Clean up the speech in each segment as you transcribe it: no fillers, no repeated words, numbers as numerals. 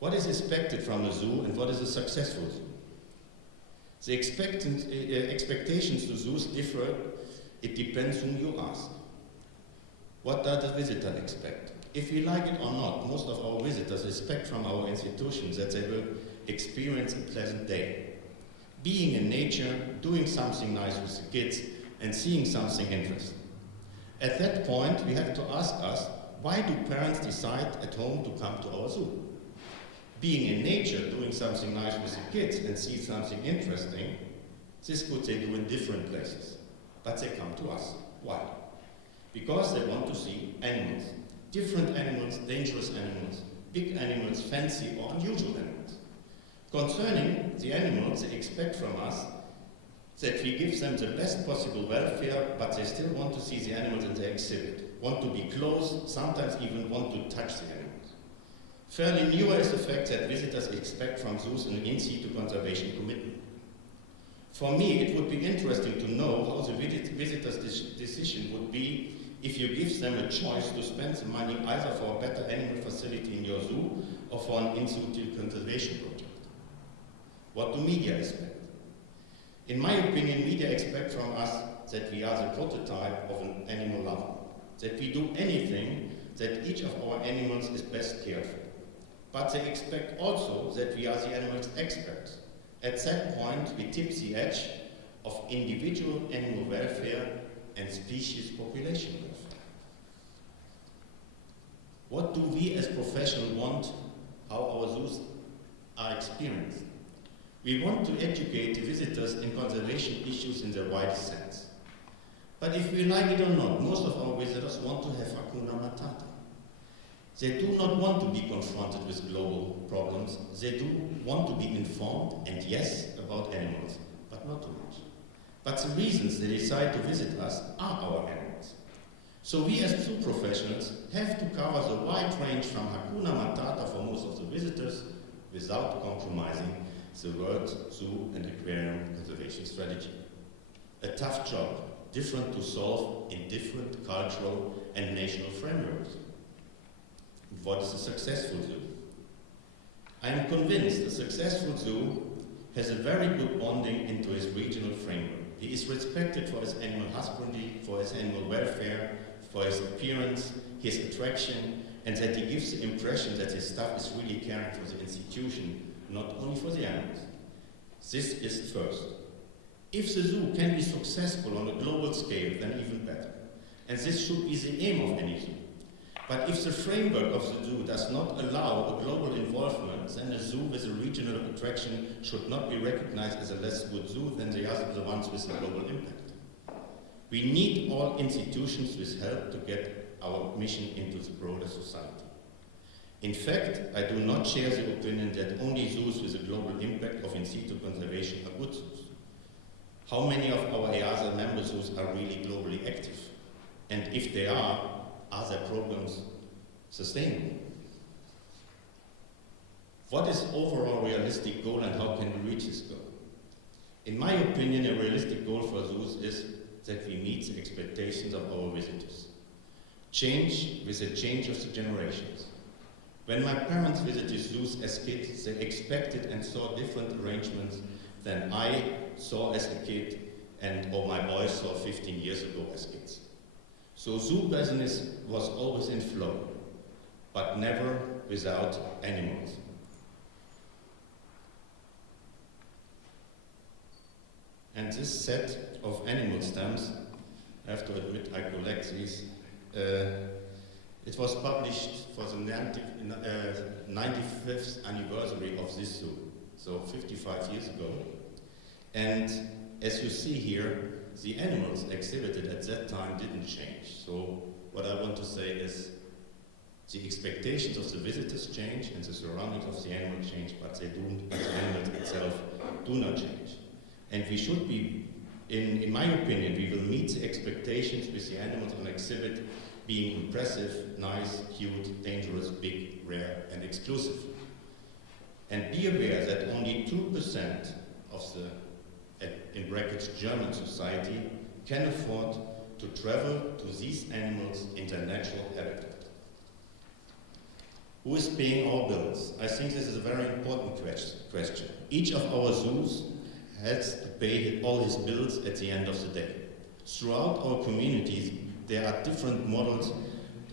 What is expected from a zoo and what is a successful zoo? The expectations to zoos differ. It depends whom you ask. What does the visitor expect? If we like it or not, most of our visitors expect from our institutions that they will experience a pleasant day. Being in nature, doing something nice with the kids, and seeing something interesting. At that point, we have to ask us, why do parents decide at home to come to our zoo? Being in nature, doing something nice with the kids and see something interesting, this could they do in different places. But they come to us. Why? Because they want to see animals. Different animals, dangerous animals, big animals, fancy or unusual animals. Concerning the animals, they expect from us that we give them the best possible welfare, but they still want to see the animals in the exhibit, want to be close, sometimes even want to touch the animals. Fairly newer is the fact that visitors expect from zoos an in-situ conservation commitment. For me, it would be interesting to know how the visitor's decision would be if you give them a choice to spend the money either for a better animal facility in your zoo or for an in-situ conservation project. What do media expect? In my opinion, media expect from us that we are the prototype of an animal lover, that we do anything that each of our animals is best cared for. But they expect also that we are the animal's experts. At that point, we tip the edge of individual animal welfare and species population welfare. What do we as professionals want how our zoos are experienced? We want to educate the visitors in conservation issues in the widest sense. But if we like it or not, most of our visitors want to have Hakuna Matata. They do not want to be confronted with global problems. They do want to be informed, and yes, about animals, but not too much. But the reasons they decide to visit us are our animals. So we as zoo professionals have to cover the wide range from Hakuna Matata for most of the visitors without compromising the world zoo and aquarium conservation strategy. A tough job, different to solve in different cultural and national frameworks. What is a successful zoo? I am convinced a successful zoo has a very good bonding into his regional framework. He is respected for his animal husbandry, for his animal welfare, for his appearance, his attraction, and that he gives the impression that his staff is really caring for the institution, not only for the animals. This is first. If the zoo can be successful on a global scale, then even better. And this should be the aim of any zoo. But if the framework of the zoo does not allow a global involvement, then a zoo with a regional attraction should not be recognized as a less good zoo than the ones with a global impact. We need all institutions with help to get our mission into the broader society. In fact, I do not share the opinion that only zoos with a global impact of in-situ conservation are good zoos. How many of our EASA member zoos are really globally active? And if they are their programs sustainable? What is overall realistic goal and how can we reach this goal? In my opinion, a realistic goal for zoos is that we meet the expectations of our visitors. Change with the change of the generations. When my parents visited zoos as kids, they expected and saw different arrangements than I saw as a kid or my boys saw 15 years ago as kids. So zoo business was always in flow, but never without animals. And this set of animal stamps, I have to admit I collect these, it was published for the 95th anniversary of this zoo, so 55 years ago. And as you see here, the animals exhibited at that time didn't change. So what I want to say is the expectations of the visitors change and the surroundings of the animal change, but the animals itself do not change. And we should be, in my opinion, we will meet the expectations with the animals on exhibit being impressive, nice, cute, dangerous, big, rare, and exclusive. And be aware that only 2% of the, in brackets, German society can afford to travel to these animals in their natural habitat. Who is paying our bills? I think this is a very important question. Each of our zoos has to pay all his bills at the end of the day. Throughout our communities, there are different models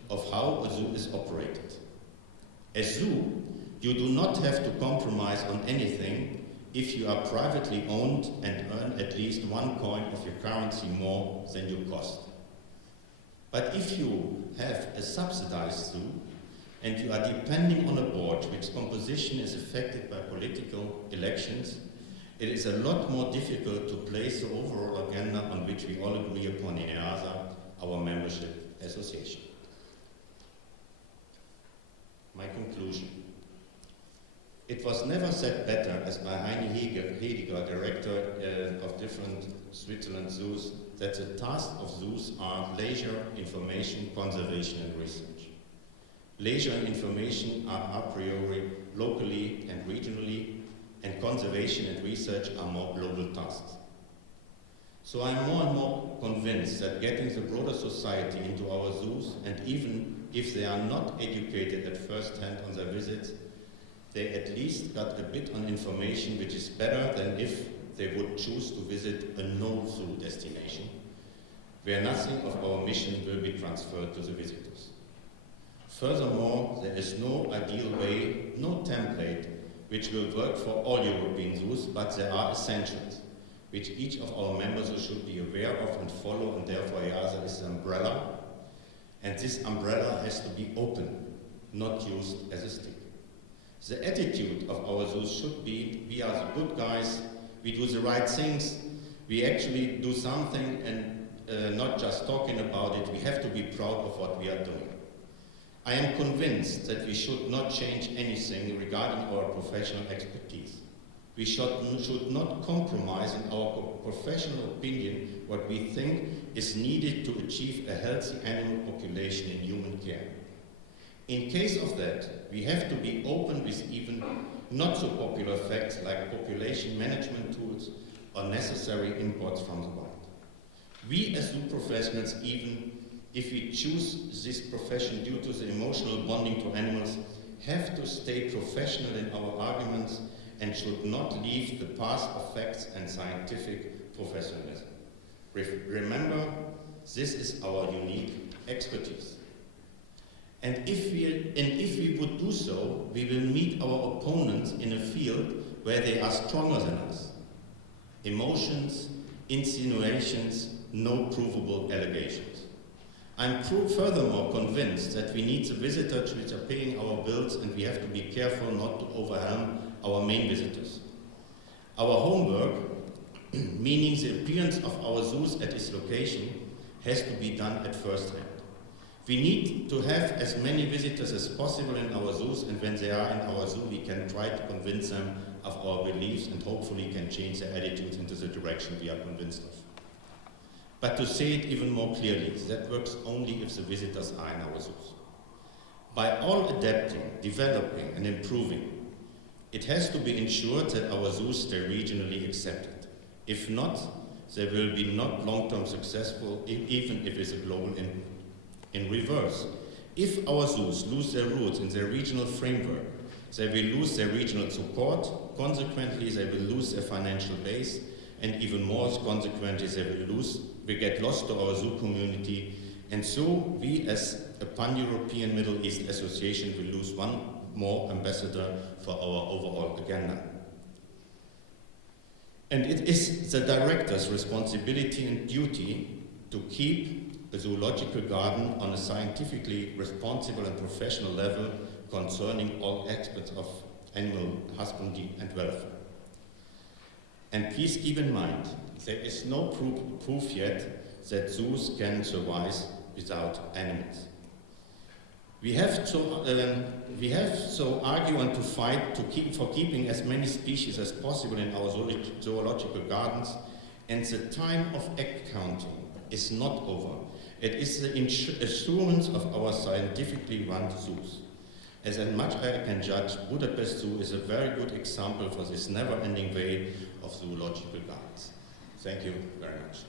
of how a zoo is operated. As zoo, you do not have to compromise on anything if you are privately owned and earn at least one coin of your currency more than you cost. But if you have a subsidized zoo and you are depending on a board which composition is affected by political elections, it is a lot more difficult to place the overall agenda on which we all agree upon in EASA, our membership association. My conclusion. It was never said better as by Heini Hediger, director of different Switzerland zoos, that the task of zoos are leisure, information, conservation and research. Leisure and information are a priori locally and regionally, and conservation and research are more global tasks. So I'm more and more convinced that getting the broader society into our zoos, and even if they are not educated at first hand on their visits, they at least got a bit on information which is better than if they would choose to visit a no-zoo destination, where nothing of our mission will be transferred to the visitors. Furthermore, there is no ideal way, no template, which will work for all European zoos, but there are essentials, which each of our members should be aware of and follow, and therefore EASA is an umbrella, and this umbrella has to be open, not used as a stick. The attitude of our zoos should be, we are the good guys, we do the right things, we actually do something and not just talking about it, we have to be proud of what we are doing. I am convinced that we should not change anything regarding our professional expertise. We should not compromise in our professional opinion what we think is needed to achieve a healthy animal population in human care. In case of that, we have to be open with even not so popular facts like population management tools or necessary imports from the wild. We as zoo professionals, even if we choose this profession due to the emotional bonding to animals, have to stay professional in our arguments and should not leave the path of facts and scientific professionalism. Remember, this is our unique expertise. And if we would do so, we will meet our opponents in a field where they are stronger than us. Emotions, insinuations, no provable allegations. I'm furthermore convinced that we need the visitors which are paying our bills, and we have to be careful not to overwhelm our main visitors. Our homework, meaning the appearance of our zoos at its location, has to be done at first hand. We need to have as many visitors as possible in our zoos, and when they are in our zoo, we can try to convince them of our beliefs and hopefully can change their attitudes into the direction we are convinced of. But to say it even more clearly, that works only if the visitors are in our zoos. By all adapting, developing and improving, it has to be ensured that our zoos stay regionally accepted. If not, they will be not long-term successful, even if it's a global input. In reverse, if our zoos lose their roots in their regional framework, they will lose their regional support, consequently they will lose their financial base, and even more consequently they will get lost to our zoo community, and so we as a pan-European Middle East association will lose one more ambassador for our overall agenda. And it is the director's responsibility and duty to keep a zoological garden on a scientifically responsible and professional level concerning all aspects of animal husbandry and welfare. And please keep in mind, there is no proof yet that zoos can survive without animals. We have to argue and to fight for keeping as many species as possible in our zoological gardens, and the time of accounting is not over. It is the assurance of our scientifically run zoos. As much as I can judge, Budapest Zoo is a very good example for this never-ending way of zoological gardens. Thank you very much.